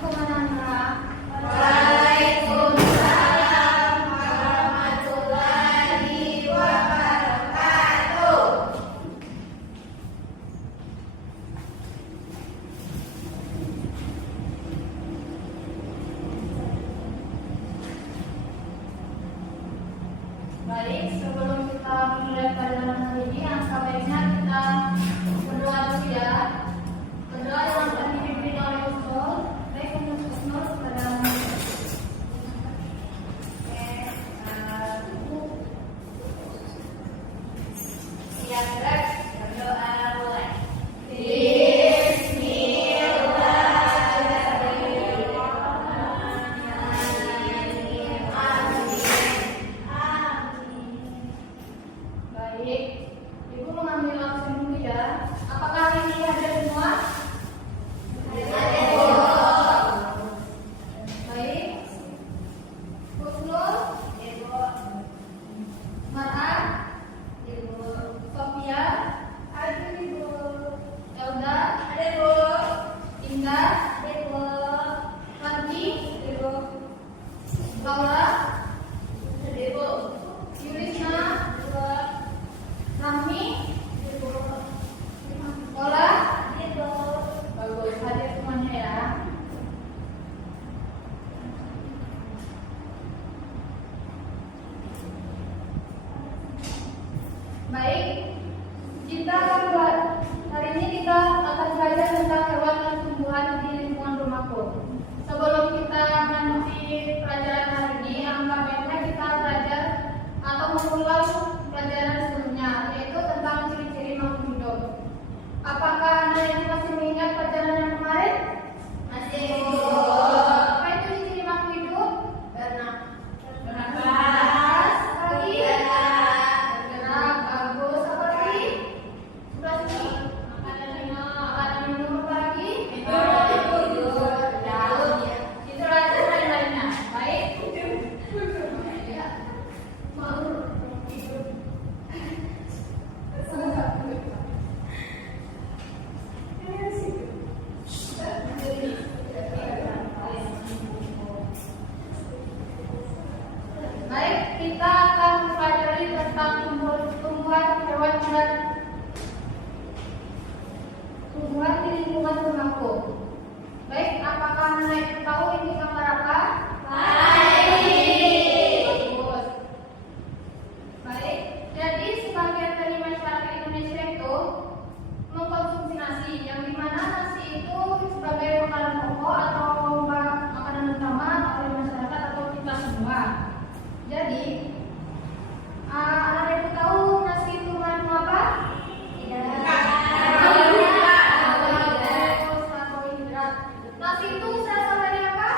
kemana Andra? Waalaikumsalam warahmatullahi wabarakatuh. Baik, sebelum kita mulai pelajaran hari ini, alangkah baiknya kita berdoa dulu ya. Berdoa yang akan dipimpin oleh Usnul. Baik, untuk Usnul kepada Siap gerak, berdoa mulai. baik, Ibu mengambil langsung dulu ya. Apakah hari ini hadir semua? Baik. Usnul, Mar'ah, Sofia, Elda, Indah, Fanti, Laura, Yurisna, Rami, Ola, bagus, hadir semuanya ya. Baik, hari ini kita akan belajar tentang hewan dan tumbuhan di lingkungan rumahku. Sebelum kita melanjuti pelajaran hari ini, alangkah baiknya kita belajar atau mengulang pelajaran sebelumnya, yaitu tentang ciri-ciri makhluk hidup. Apakah Anda yang masih mengingat pelajaran yang kemarin? Masih. Apa itu ciri makhluk hidup? Bernafas, lagi bergerak, bagus. Apa lagi? Sudah sini? Makanan minum lagi? Itu aja lain-lainnya. Baik. Baik, kita akan mempelajari tentang tumbuhan hewan dan tumbuhan di lingkungan rumahku. Baik, apakah Anda tahu ini gambar apa? Bagus. Baik, jadi sebagian dari masyarakat Indonesia itu mengkonsumsi nasi, yang dimana nasi itu sebagai makanan pokok atau makanan utama oleh masyarakat atau kita semua. Jadi, Anda itu tahu nasi itu mengandung apa? Karbohidrat. Nasi itu berasal dari apa?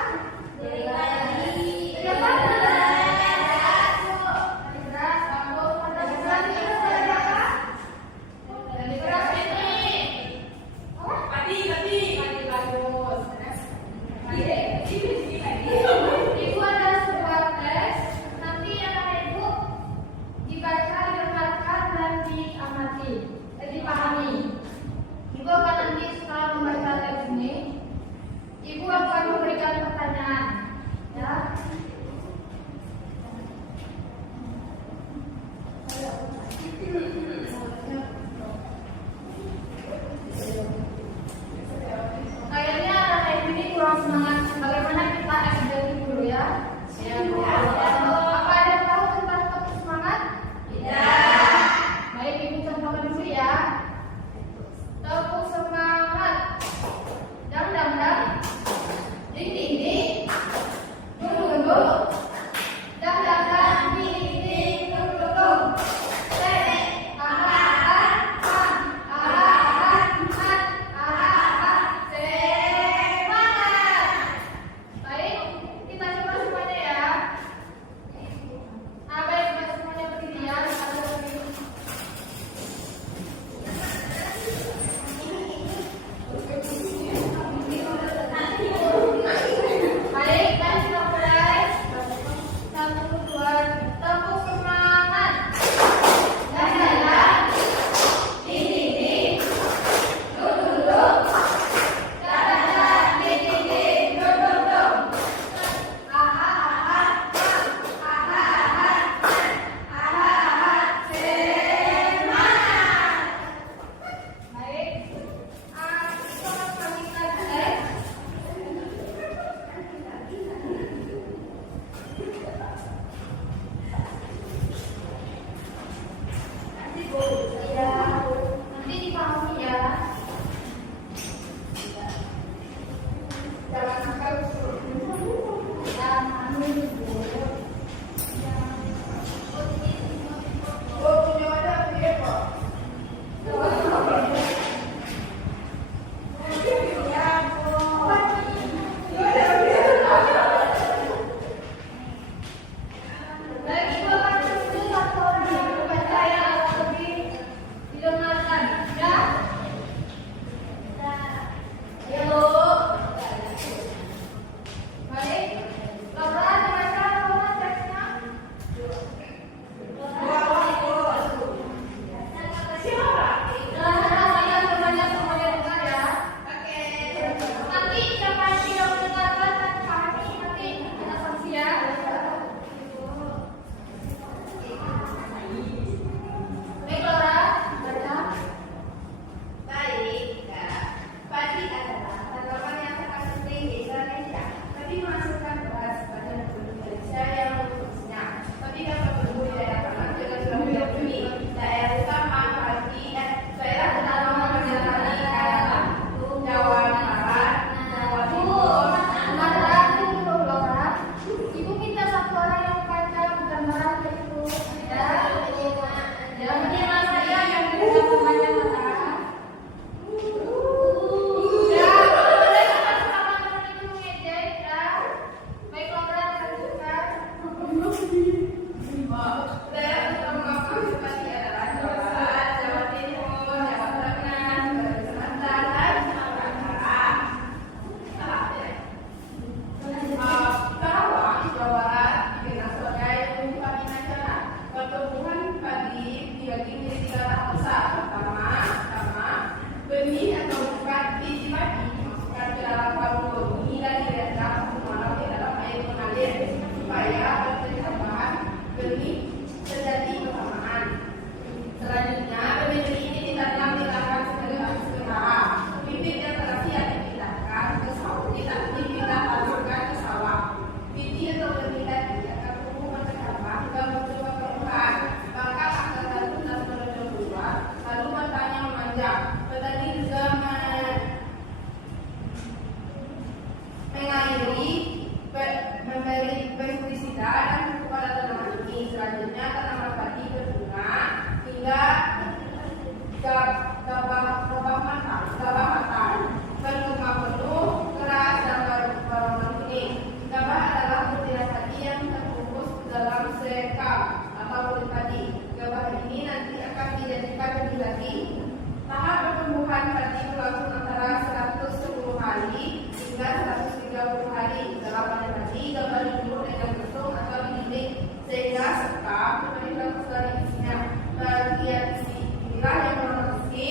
8 tadi gambar dibuat dengan bentuk atau dinding sehingga sekam memberikan keseluruhan isinya. Bagian isi inilah yang berfungsi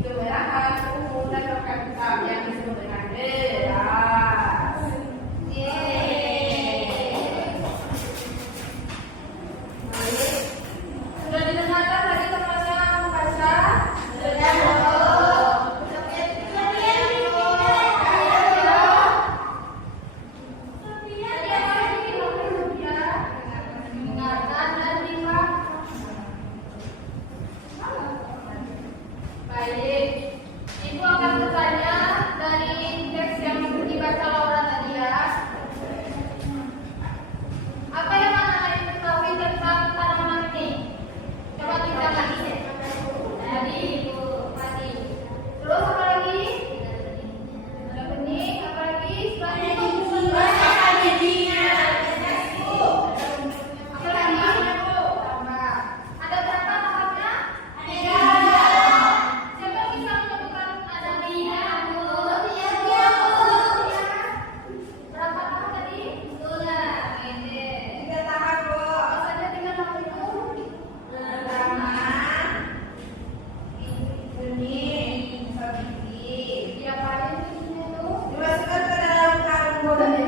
kemerahan, umum dan rekan yang disebut dengan deras. Baik. Sudah didengarkan tadi temannya membaca? Sudah. Baik, Ibu akan bertanya dari teks yang dibaca Laura tadi ya. Apa yang anak-anak ketahui tentang tanaman ini? Coba tunjukkan. Tadi Ibu tadi. Terus apa lagi? Ada benih, apa lagi? Apa lagi? Tambah. Ada berapa tahapnya? Siapa yang bisa menyebutkan ada tiga? Berapa tahap tadi? Ini. 3 tahap, Bu. Apa saja 3 tahap itu? Pertama, benih, bibit. Diapain fungsinya itu? Dimasukkan ke dalam karung bodoh ini.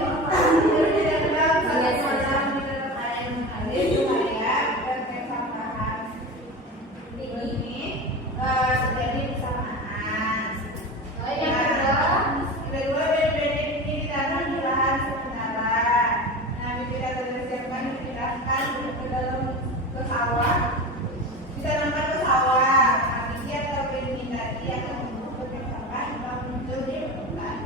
Tidak dalam bagian dalam di dalam air mengalir supaya berbagai tambahan ini terjadi bersamaan. Baik, yang kedua. Kedua, bibit ini ditanam di lahan sementara. Nah, bibit yang sudah disiapkan dipindahkan ke dalam ke sawah. Ditanamkan ke sawah. Nah, biji atau benih tadi akan tumbuh berkembang dan muncul di permukaan.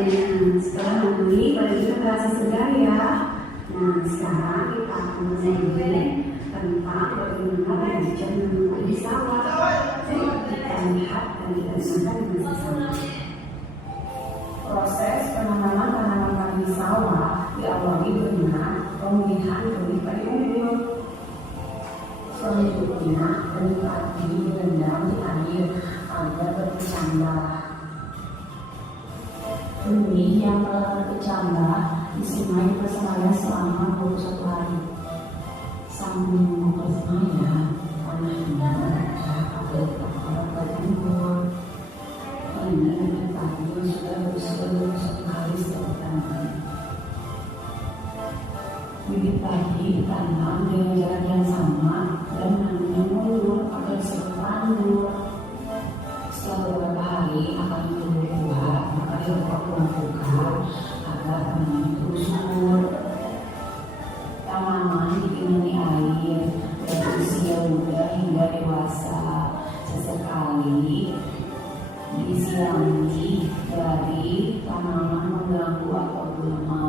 Setelah membeli, pada kita merasa segar ya. Nah, sekarang kita akan meneliti tentang bagaimana belajar menumbuh di sawah. Kita lihat dan kita dengarkan dengan bersama. Proses penanaman tanaman padi sawah diawali dengan pemilihan benih padi unggul. Selanjutnya, benih padi direndam di air agar berkecambah. Benih yang telah berkecambah disemai persemayan selama 21 hari. Sambil mempersemayan, tanahnya agar tetap berjemur. Ini benih padi yang sudah berusia 21 hari setelah tanaman. Bibit padi ditanam dengan jarak yang sama dan nanamnya mundur agar cepat tandur. Setelah beberapa hari akan tumbuh kuat, maka dilepas lakukan agar tanaman itu subur. Tanaman digenangi air dari usia muda hingga dewasa. Sesekali disilangi dari tanaman mengganggu atau gulma.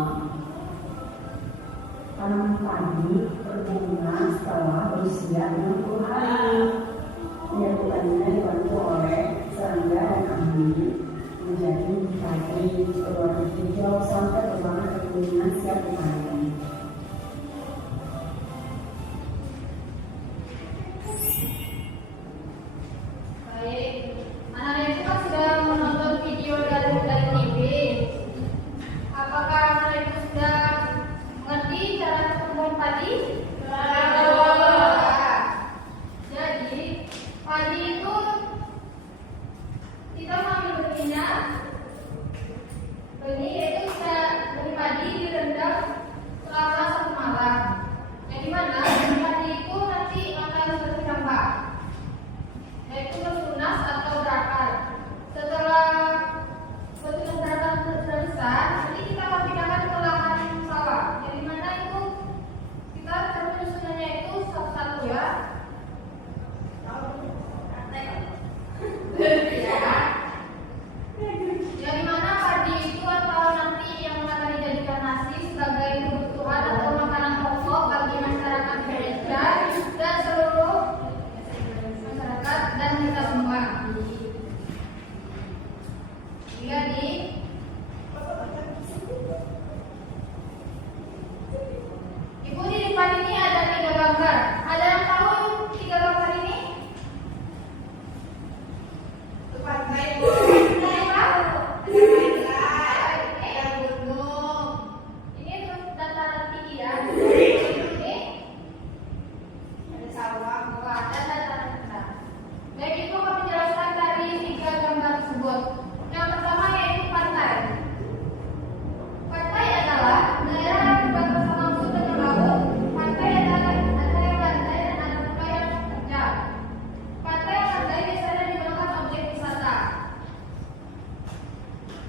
Tanaman padi berbunga setelah berusia 60 hari. Penyerbukannya dibantu oleh serangga dan kambing menjadi padi berwarna hijau sampai berwarna kekuningan siap dipanen. Baik, anak-anak itu kan sudah menonton video dari TV. Apakah anak itu sudah mengerti cara pertumbuhan padi? Jadi, padi itu kita mengambil benihnya. Benih itu bisa benih padi direndam selama 1 malam. Jadi mana benih padi itu nanti akan berkembang, yaitu bertunas atau berakar. Setelah bertunas berakar sudah besar, nanti kita akan pindahkan ke lahan sawah. Jadi mana itu kita penyusunannya itu satu-satu ya. Yang mana padi itu atau nanti yang akan dijadikan nasi sebagai kebutuhan atau makanan pokok bagi masyarakat Indonesia dan seluruh masyarakat dan kita semua. Jadi Ibu di depan ini ada 3 gambar. Ada yang tahu 3 gambar ini? Ini terus dataran tinggi ya. Ini ada sawah, buah, dan dataran rendah. Baik, itu akan menjelaskan dari 3 gambar tersebut. Yang pertama yaitu pantai. Pantai adalah daerah yang berbatasan langsung dengan laut. Pantai adalah ada yang landai dan ada pula yang terjal. Pantai yang landai biasanya digunakan objek wisata.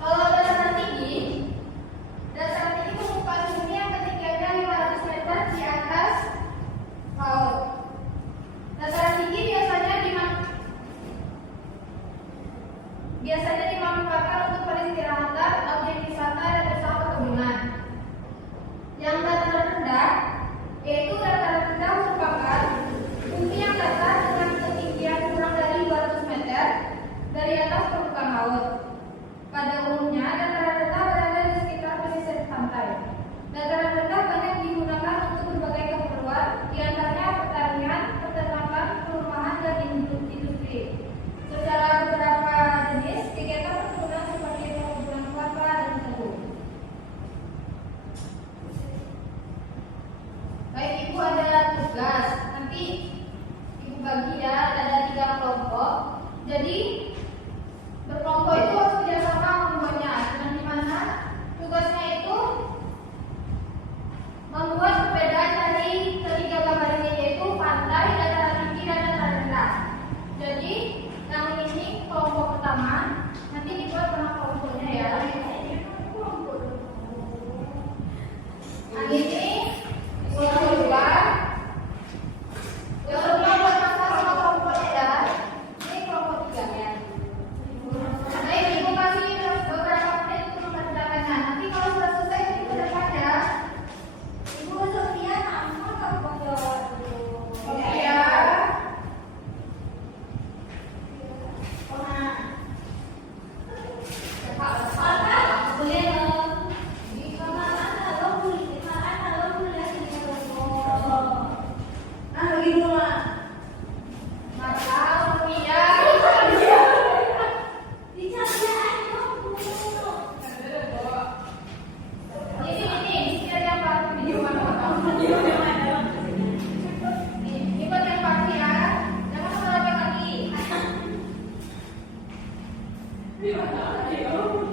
Kalau dataran tinggi permukaan bumi yang ketinggiannya 500 meter di atas laut. Dataran tinggi biasanya dimanfaatkan untuk peristirahatan, objek wisata dan usaha perkebunan. Yang dataran rendah, yaitu dataran rendah merupakan bumi yang datar dengan ketinggian kurang dari 200 meter dari atas permukaan laut. Pada umumnya, dataran rendah berada di sekitar pesisir pantai. Dataran rendah banyak digunakan untuk berbagai keperluan, di antaranya pertanian, peternakan, perumahan, dan industri. Secara beberapa jenis, kegiatan perkebunan seperti perkebunan kelapa, Terima kasih.